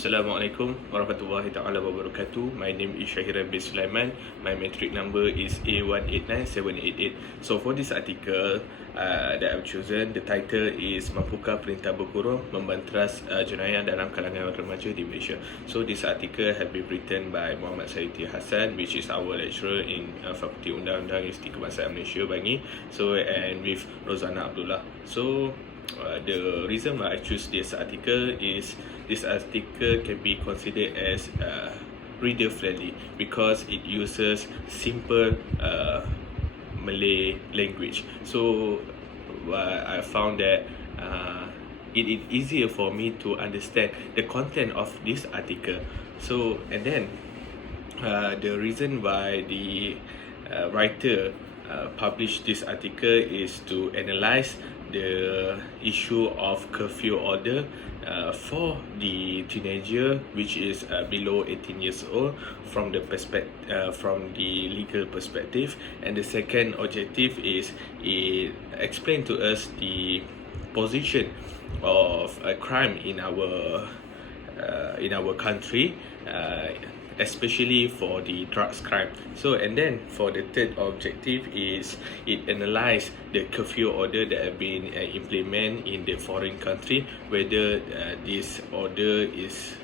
Assalamualaikum warahmatullahi taala wabarakatuh. My name is Syahiran bin Sulaiman. My metric number is A189788. So for this article that I've chosen, the title is Mampukah Perintah Berkurung Membanteras Jenayah dalam Kalangan Remaja di Malaysia. So this article has been written by Muhammad Saiti Hassan, which is our lecturer in Fakulti Undang-Undang Institut Kebangsaan Malaysia Bangi. So and with Rozana Abdullah. So the reason why I choose this article is this article can be considered as reader friendly because it uses simple Malay language. So I found that it is easier for me to understand the content of this article. So and then the reason why the writer published this article is to analyze the issue of curfew order for the teenager which is below 18 years old from the legal perspective, and the second objective is it explain to us the position of a crime in our country, especially for the drugs crime. So and then for the third objective is it analyze the curfew order that have been implemented in the foreign country, whether this order is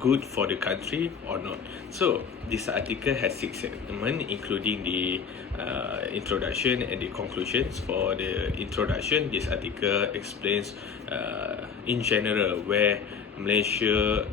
good for the country or not. So this article has 6 segments, including the introduction and the conclusions. For the introduction, this article explains in general where Malaysia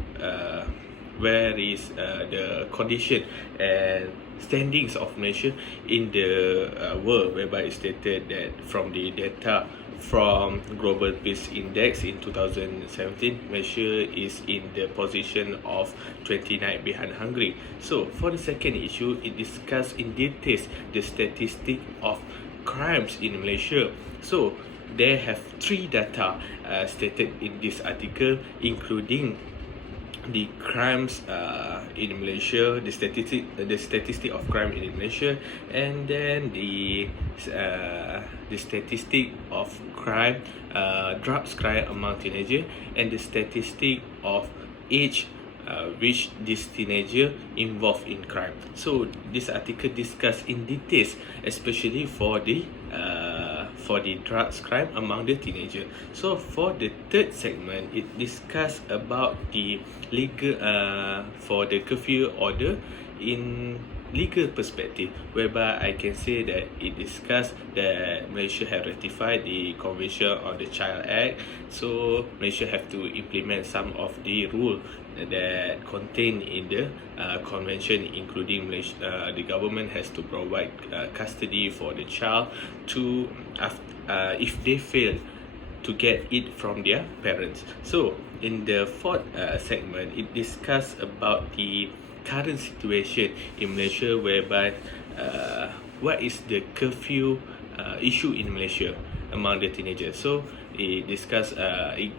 where is the condition and standings of Malaysia in the world, whereby it stated that from the data from Global Peace Index in 2017, Malaysia is in the position of 29 behind Hungary. So for the second issue, it discuss in details the statistic of crimes in Malaysia. So they have 3 data stated in this article, including the crimes in Malaysia, the statistic of crime in Malaysia, and then the statistic of crime, drugs crime among teenagers, and the statistic of age which this teenager involved in crime. So this article discuss in details, especially for the drugs crime among the teenager. So for the third segment, it discuss about the legal for the curfew order in legal perspective, whereby I can say that it discussed that Malaysia have ratified the Convention on the Child Act. So Malaysia have to implement some of the rule that contained in the convention, including Malaysia, the government has to provide custody for the child to if they fail to get it from their parents. So in the fourth segment, it discuss about the current situation in Malaysia, whereby what is the curfew issue in Malaysia among the teenagers. So it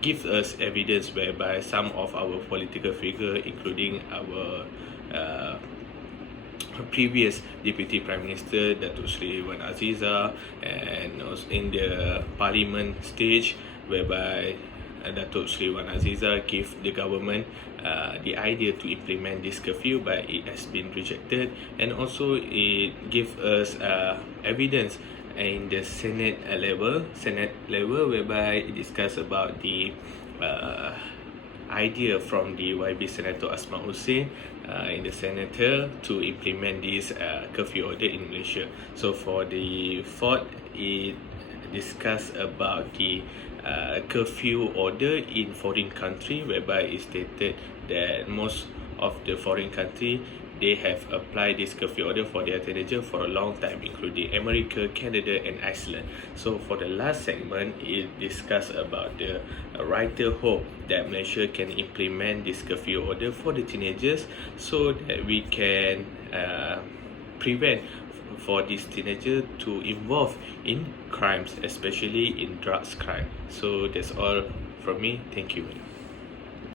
gives us evidence whereby some of our political figure, including our previous Deputy Prime Minister Datuk Seri Wan Azizah, and also in the Parliament stage, whereby Datuk Seri Wan Azizah gave the government the idea to implement this curfew, but it has been rejected. And also it gives us evidence in the Senate level, whereby it discuss about the idea from the YB Senator Asma Hussein in the Senator to implement this curfew order in Malaysia. So for the fourth, it discuss about the curfew order in foreign country, whereby it stated that most of the foreign country, they have applied this curfew order for their teenager for a long time, including America, Canada, and Iceland. So for the last segment, it discuss about the writer hope that Malaysia can implement this curfew order for the teenagers, so that we can prevent for this teenager to involve in crimes, especially in drugs crime. So that's all from me. Thank you.